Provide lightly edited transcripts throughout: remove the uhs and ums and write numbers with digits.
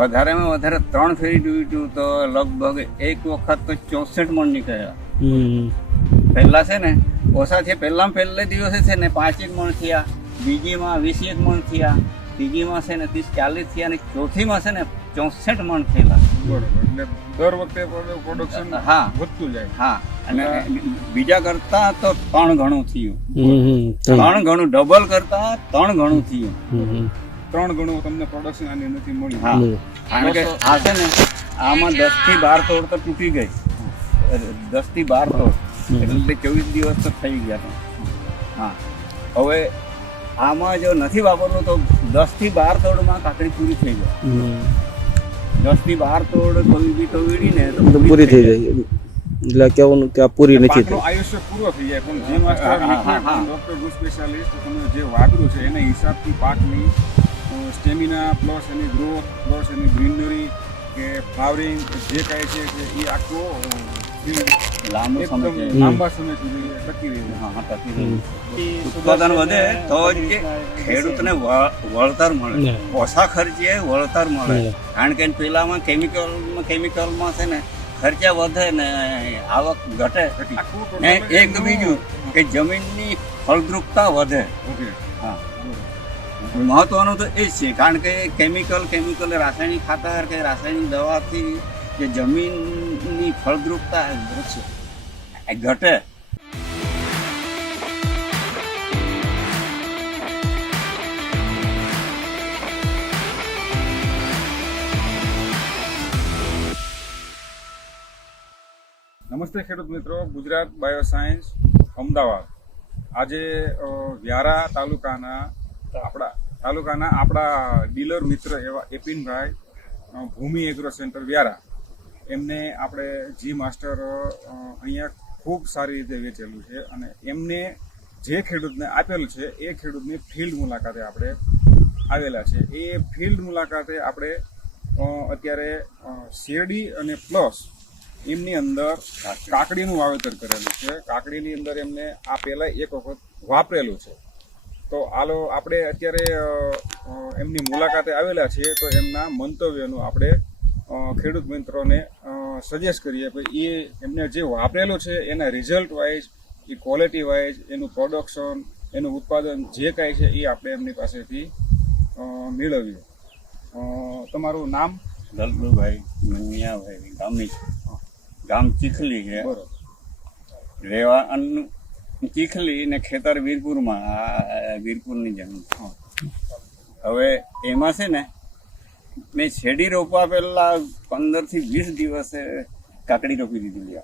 વધારેમાં વધારે 3 ફેરી ડૂબ્યું તો લગભગ એક વખત તો 64 મણ નીકળ્યા. પહેલા છે ને ઓછા છે, પહેલે દિવસે છે ને 5 મણ થયા, બીજીમાં 21 મણ થયા, ત્રીજીમાં છે ને 30-40 થયા, અને ચોથીમાં છે ને 64 મણ થયેલા. બરોબર. એટલે દર વખતે પ્રોડક્શન હા વધતું જાય. હા, અને બીજા કરતા તો 3 ગણું થયું. 3 ગણું, ડબલ કરતા 3 ગણું થયું. 3 ગણું તમને પ્રોડક્શન આની નથી મળ્યું. હા, કારણ કે આ છે ને આમાં 10 થી 12 તોડ તો તૂટી ગઈ. 10 થી 12 તોડ એટલે 24 દિવસ તો થઈ ગયા. હા, હવે આમાં જો નથી વાપરવું તો 10 થી 12 તોડમાં કાકડી પૂરી થઈ જાય. 10 થી 12 તોડ કોઈ બી તો વીડીને તો પૂરી થઈ જાય. એટલે કેવું કે આ પૂરી નથી થઈ. પાકનું આયુષ્ય પૂરો થઈ જાય. પણ જે માસ્ટર ડોક્ટર ગુડ સ્પેશિયાલિસ્ટ તમે જે વાપર્યું છે એના હિસાબથી પાકની સ્ટેમિના પ્લસ એની ગ્રોથ પ્લસ એની ગ્રીનરી કે ફ્લાવરિંગ જે કાંઈ છે એ આખો લાંબા સમય સુધી ટકી રહ્યું. ઉત્પાદન વધે તો જ ખેડૂતને વળતર મળે, ઓછા ખર્ચે વળતર મળે. કારણ કે પેલામાં કેમિકલમાં છે ને ખર્ચા વધે ને આવક ઘટે. ને એક બીજું કે જમીનની ફળદ્રુપતા વધે. હા, મહત્વનું તો એ જ છે. કારણ કે કેમિકલ રાસાયણિક ખાતર કે રાસાયણિક દવાથી જે જમીનની ફળદ્રુપતા ઘટે. નમસ્તે ખેડૂત મિત્રો, ગુજરાત બાયોસાયન્સ અમદાવાદ. આજે વ્યારા તાલુકાના આપણા ડીલર મિત્ર એવા એપિનભાઈ ભૂમિ એગ્રો સેન્ટર વ્યારા, એમને આપણે જી માસ્ટર અહીંયા ખૂબ સારી રીતે વેચેલું છે. અને એમને જે ખેડૂતને આપેલું છે એ ખેડૂતની ફિલ્ડ મુલાકાતે આપણે આવેલા છે. એ ફિલ્ડ મુલાકાતે આપણે અત્યારે શેરડી અને પ્લસ એમની અંદર કાકડીનું વાવેતર કરેલું છે. કાકડીની અંદર એમને આ પહેલાં એક વખત વાપરેલું છે. તો આપણે અત્યારે એમની મુલાકાતે આવેલા છીએ, તો એમના મંતવ્યનું આપણે ખેડૂત મિત્રોને સજેસ્ટ કરીએ કે એ એમને જે વાપરેલું છે એના રિઝલ્ટ વાઇઝ, એ ક્વોલિટી વાઇઝ, એનું પ્રોડક્શન, એનું ઉત્પાદન જે કાંઈ છે એ આપણે એમની પાસેથી મેળવીએ. તમારું નામ? દલભુભાઈ મનિયાભાઈ, ગામ ચીખલી છે. બરોબર. રહેવાનું ચીખલી ને ખેતર વીરપુરમાં, વીરપુરની જમીન. હવે એમાં છે ને મેં શેરડી રોપવા પહેલા 15 થી 20 દિવસે કાકડી રોપી દીધી.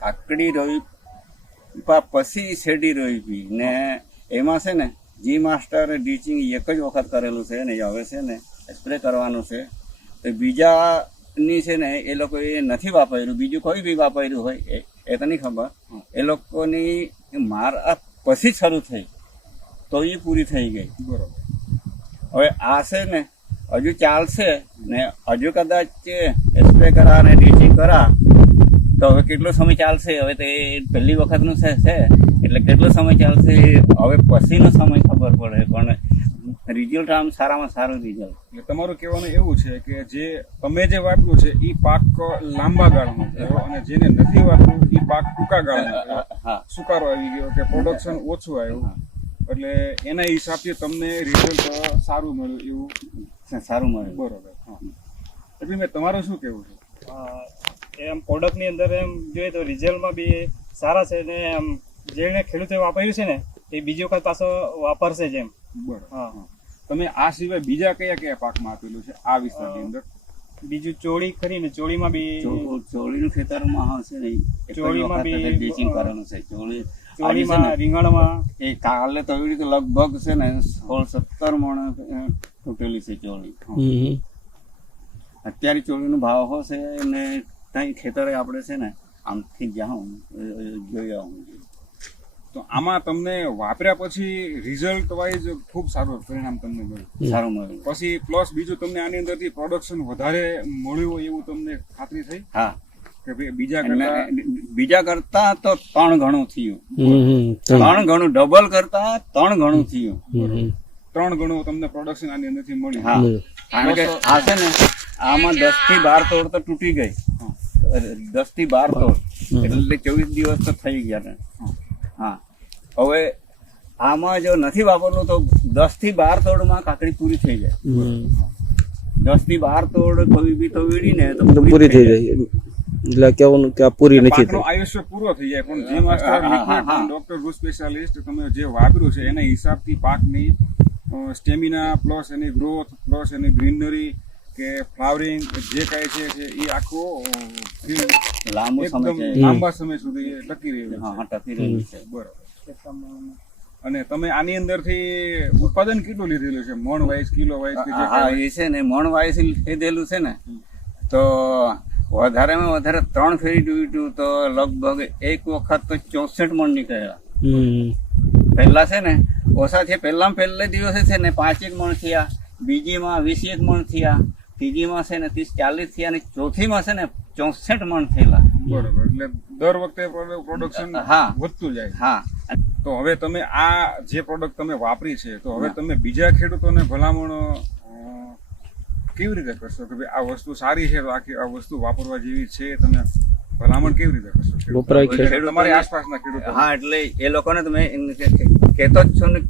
કાકડી રોપ્યા પછી શેરડી રોપી ને એમાં છે ને જી માસ્ટર ડીચિંગ એક જ વખત કરેલું છે ને હવે છે ને સ્પ્રે કરવાનું છે. તો બીજાની છે ને એ લોકો એ નથી વાપર્યું, બીજું કોઈ બી વાપર્યું હોય એ તો નહીં ખબર. એ લોકોની માર પછી શરૂ થઈ તો એ પૂરી થઈ ગઈ. બરોબર. હવે આ છે ને હજુ ચાલશે ને હજુ કદાચ સ્પ્રે કરા ને ડીચિંગ કરા તો હવે કેટલો સમય ચાલશે. હવે તો એ પહેલી વખતનું છે એટલે કેટલો સમય ચાલશે હવે પછીનો સમય ખબર પડે. પણ રિઝલ્ટ આમ સારામાં સારું રિઝલ્ટ. એટલે તમારું કહેવાનું એવું છે કે જે તમે જે વાપર્યું છે એ પાક લાંબા ગાળાનો થયો અને જેને નથી વાપર્યું એ પાક ટૂંકા ગાળાનો થયો, સુકારો આવી ગયો કે પ્રોડક્શન ઓછું આવ્યું. એટલે એના હિસાબથી તમને રિઝલ્ટ સારું મળ્યું એવું સારું મળ્યું. બરોબર. એટલે મેં તમારું શું કહેવું છે? એમ પ્રોડક્ટની અંદર એમ જોઈએ તો રિઝલ્ટમાં બી સારા છે ને એમ જેને ખેડૂતે વાપર્યું છે ને એ બીજી વખત પાછો વાપરશે જ એમ. બરોબર. હા, તમે આ સિવાય બીજા કયા પાકમાં આપેલું છે આ વિસ્તારની અંદર? બીજું ચોળી ખરી ને ચોળીમાં બી ચોળીનું ખેતરમાં હશે ને ચોળીમાં બી ડીચિંગ કરવાનું છે. ચોળીમાં રીંગણમાં એ કાલે તો એવી રીતે લગભગ છે ને 16-17 મણ તૂટેલી છે ચોળી. અત્યારે ચોળીનો ભાવ હશે ને ત્યાં ખેતરે આપણે છે ને આમથી જાઉં જોઈ આવું. તો આમાં તમને વાપર્યા પછી રિઝલ્ટ વાઇઝ ખૂબ સારું પરિણામ તમને મળ્યું? સારું મળ્યું. પછી પ્લસ બીજું તમને આની અંદરથી પ્રોડક્શન વધારે મળ્યું હોય એવું તમને ખાતરી થઈ? હા, કે બીજા કરતા તો 3 ગણું થયું. 3 ગણું, ડબલ કરતા 3 ગણું થયું. 3 ગણું તમને પ્રોડક્શન આની અંદરથી મળ્યું. હા કારણ કે આ છે ને આમાં 10 થી 12 તોડ તો તૂટી ગઈ, 10 થી 12 તોડ એટલે 24 દિવસ તો થઈ ગયા ને. હા હવે આમાં જો નથી વાપરવું તો 10 થી 12 તોડમાં કાકડી પૂરી થઈ જાય. 10 થી 12 તોડ કોઈ બી તો વીડીને તો પૂરી થઈ જાય. એટલે કેવું કે આ પૂરી નથી પાકનું આયુષ્ય પૂરો થઈ જાય, પણ જે માસ્ટર ડોક્ટર રૂટ સ્પેશિયાલિસ્ટ તમે જે વાપર્યું છે એના હિસાબથી પાકની સ્ટેમિના પ્લસ એની ગ્રોથ પ્લસ એની ગ્રીનરી કે ફ્લાવરિંગ જે કાંઈ છે એ આખો લાંબો સમય એકદમ છે. લાંબા સમય સુધી એ ટકી રહ્યું હા ટકી રહ્યું છે. બરોબર. અને તમે આની અંદરથી ઉત્પાદન કેટલું લીધેલું છે, મણ વાઇઝ, કિલો વાઇઝ કે જે હા એ છે ને મણ વાઇસ લીધેલું છે ને તો વધારેમાં વધારે 3 ફેરી જોયું તો લગભગ એક વખત તો 64 મણ નીકળ્યા. પહેલા છે ને ઓછા થયા, પહેલે દિવસે છે ને 5 મણ થયા, બીજીમાં 21 મણ થયા, ત્રીજીમાં છે ને 30-40 થયા અને ચોથીમાં છે ને 64 મણ થયેલા. બરોબર. એટલે દર વખતે પ્રોડક્શન હા. વધતું જાય. હા તો હવે તમે આ જે પ્રોડક્ટ તમે વાપરી છે તો હવે તમે બીજા ખેડૂતોને ભલામણ કેવી રીતે કરશો કે ભાઈ આ વસ્તુ સારી છે તો આખી આ વસ્તુ વાપરવા જેવી છે, તમે ભલામણ કેવી રીતે કરશો વપરાય છે. તમારી આસપાસના ખેડૂતો? હા એટલે એ લોકોને તમે કહેતો જ છું ને,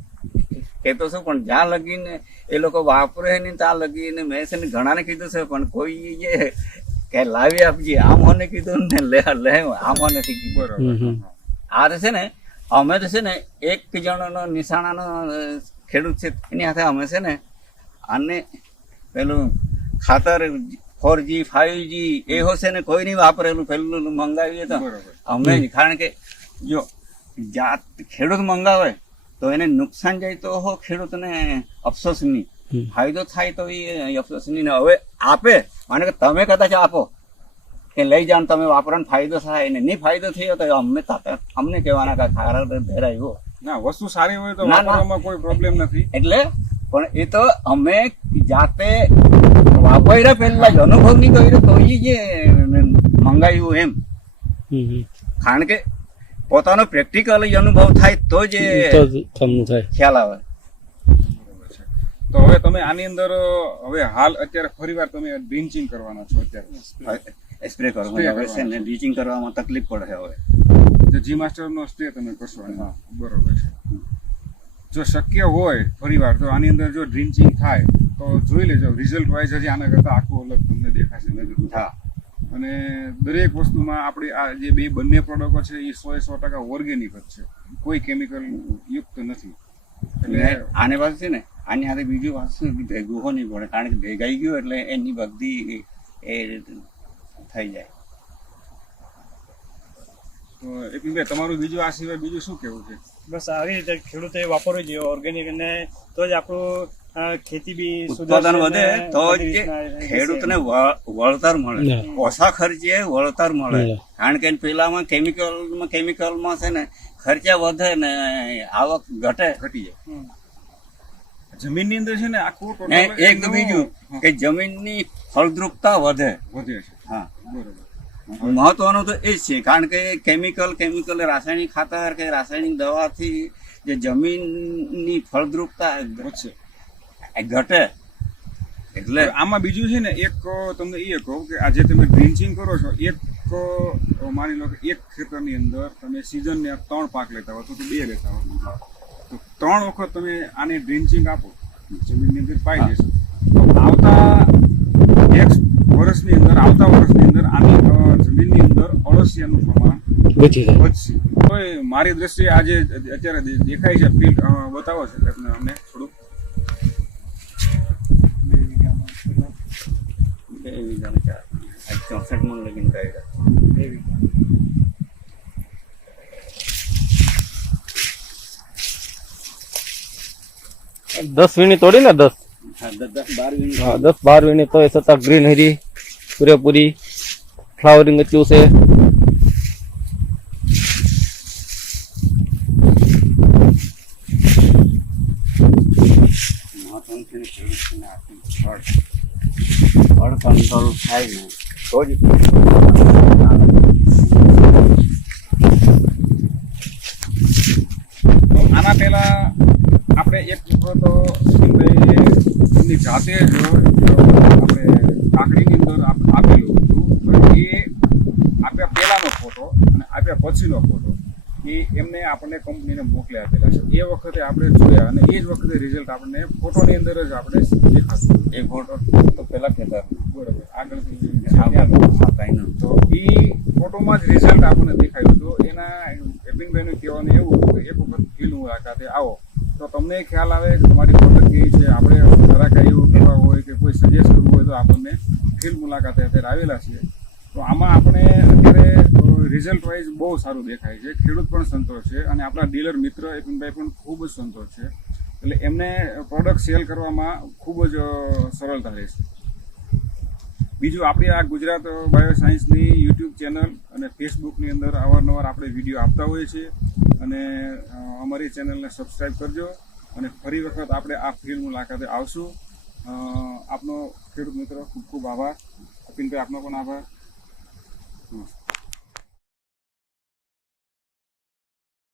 કહેતો છું પણ જ્યાં લગીને એ લોકો વાપરે ને ત્યાં લગીને મેં છે ને ઘણાને કીધું છે પણ કોઈ કે લાવી આપજે આમ મને કીધું ને લે આમ નથી કીધું. બરોબર. આ છે ને અમે તો છે ને એક જણનો નિશાણાનો ખેડૂત છે એની હાથે અમે છે ને આને પેલું ખાતર 4G 5G એવો છે ને કોઈ નહીં વાપરેલું, પેલું મંગાવીએ તો બરોબર. અમે જ. કારણ કે જો જાત ખેડૂત મંગાવે તો એને નુકસાન જાય તો ખેડૂતને અફસોસ નહીં, ફાયદો થાય તો એ અફસોસ નહીં. હવે આપે માને કે તમે કદાચ આપો કે લઈ જાઓ તમે વાપરવાનો ફાયદો થાય ને નહીં ફાયદો થયો તો અમને કહેવાના કે ખારા ભેરાયો. ના, વસ્તુ સારી હોય તો ના, ના. વાપરવામાં કોઈ પ્રોબ્લેમ નથી. એટલે પણ એ તો અમે જાતે વાપર્યા પહેલા જ અનુભવ નહીં કર્યો તો એ જે મંગાવ્યું એમ. કારણ કે પોતાનો પ્રેક્ટિકલ અનુભવ થાય તો જ ખ્યાલ આવે. તો હવે તમે આની અંદર હવે હાલ અત્યારે ફરીવાર તમે ડ્રિંચિંગ કરવાના છો અત્યારે સ્પ્રે કરવાનું હવે છે ને ડીચિંગ કરવામાં તકલીફ પડે હવે. જે જી માસ્ટર નો સ્પ્રે તમે કરશો. બરોબર છે. જો શક્ય હોય ફરીવાર તો આની અંદર જો ડ્રિંચિંગ થાય તો જોઈ લેજો, રિઝલ્ટ વાઇઝ હજી આના કરતા આખું અલગ તમને દેખાશે નજર. હા અને દરેક વસ્તુમાં આપણી આ જે બંને પ્રોડક્ટો છે એ 100% ઓર્ગેનિક જ છે, કોઈ કેમિકલ યુક્ત નથી. એટલે આને પાસે છે ને આની સાથે બીજું વસ્તુ ભેગું હો નહીં પડે, કારણ કે ભેગાઈ ગયું એટલે એની બધી એ થઈ જાય. તો એપિનભાઈ તમારું બીજું આ સિવાય બીજું શું કેવું છે? બસ આવી રીતે ખેડૂતે વાપરવું જોઈએ ઓર્ગેનિક, અને તો જ આપણું ખેતી બી ઉત્પાદન વધે તો જ ખેડૂતને વળતર મળે, ઓછા ખર્ચે વળતર મળે. કારણ કે પેલામાં કેમિકલમાં છે ને ખર્ચા વધે ને આવક ઘટી જાય. જમીનની અંદર છે ને આખું એક તો બીજું કે જમીનની ફળદ્રુપતા વધે છે. હા બરોબર. મહત્વનું તો એ જ છે. કારણ કે કેમિકલ રાસાયણિક ખાતર કે રાસાયણિક દવાથી જે જમીનની ફળદ્રુપતા ઘટે. એટલે આમાં બીજું છે ને એક તમને એ કહું કે આજે તમે ડ્રિંચિંગ કરો છો, એક માની લો કે એક ખેતરની અંદર તમે સિઝનને 3 પાક લેતા હો તો 2 લેતા હો તો 3 વખત તમે આને ડ્રિંચિંગ આપો, જમીનની અંદર પાઈ દેશો તો આવતા વર્ષની અંદર આની જમીનની અંદર અળસિયાનું પ્રમાણ વધશે. તો મારી દ્રષ્ટિએ આજે અત્યારે દેખાય છે ફીલ્ડ બતાવો છે એટલે અમને થોડુંક 64 મણ લગીને કાઢ્યા. 10 વીણી તોડી ને 10 10-12 વીણી. હા 10-12 વીણી તો એ છતાં ગ્રીનરી પૂરેપૂરી, ફ્લાવરિંગ એટલું છે. ફળ કંટ્રોલ થાય ને તો જ આના પહેલા આપણે એક વખત ભાઈ એમની જાતે જ આપણે કાકડીની અંદર આપેલું હતું તો એ આપ્યા પહેલાનો ફોટો અને આપ્યા પછીનો ફોટો એ એમને આપણને કંપનીને મોકલી આપેલા છે. એ વખતે આપણે જોયા અને એ જ વખતે રિઝલ્ટ આપણને ફોટોની અંદર જ આપણે દેખાતું. એ ફોટો તો પેલા ખેતર બરોબર આગળથી તો તો એ ફોટોમાં જ રિઝલ્ટ આપણને દેખાયું હતું. એના એપિનભાઈનું કહેવાનું એવું હતું કે એક વખત ફિલ્ડ મુલાકાતે આવો તો તમને ખ્યાલ આવે કે તમારી પ્રોડક્ટ કેવી છે. આપણે જરાક એવું કરવા હોય કે કોઈ સજેસ્ટ કરવું હોય તો આપણને ફિલ્ડ મુલાકાતે અત્યારે આવેલા છીએ. તો આમાં આપણે અત્યારે રિઝલ્ટ વાઇઝ બહુ સારું દેખાય છે. ખેડૂત પણ સંતોષ છે અને આપણા ડીલર મિત્ર એપિનભાઈ પણ ખૂબ જ સંતોષ છે. એટલે એમને પ્રોડક્ટ સેલ કરવામાં ખૂબ જ સરળતા રહેશે. બીજું આપણી આ ગુજરાત બાયોસાયન્સની યુટ્યુબ ચેનલ અને ફેસબુકની અંદર અવારનવાર આપણે વિડીયો આપતા હોઈએ છીએ અને અમારી ચેનલને સબસ્ક્રાઈબ કરજો અને ફરી વખત આપણે આ ફિલ્ડ મુલાકાતે આવશું. આપનો ખેડૂત મિત્ર ખૂબ ખૂબ આભાર. અપિનભાઈ આપનો પણ આભાર. નમસ્તે.